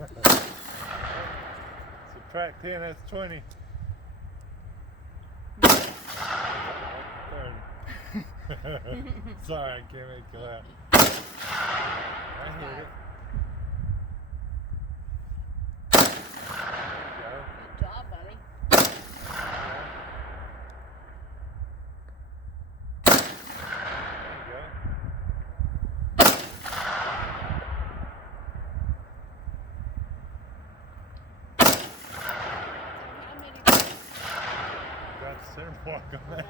Subtract 10, that's 20. Sorry, I can't make you laugh. I hit it. Good job, buddy. Got the center mark on that.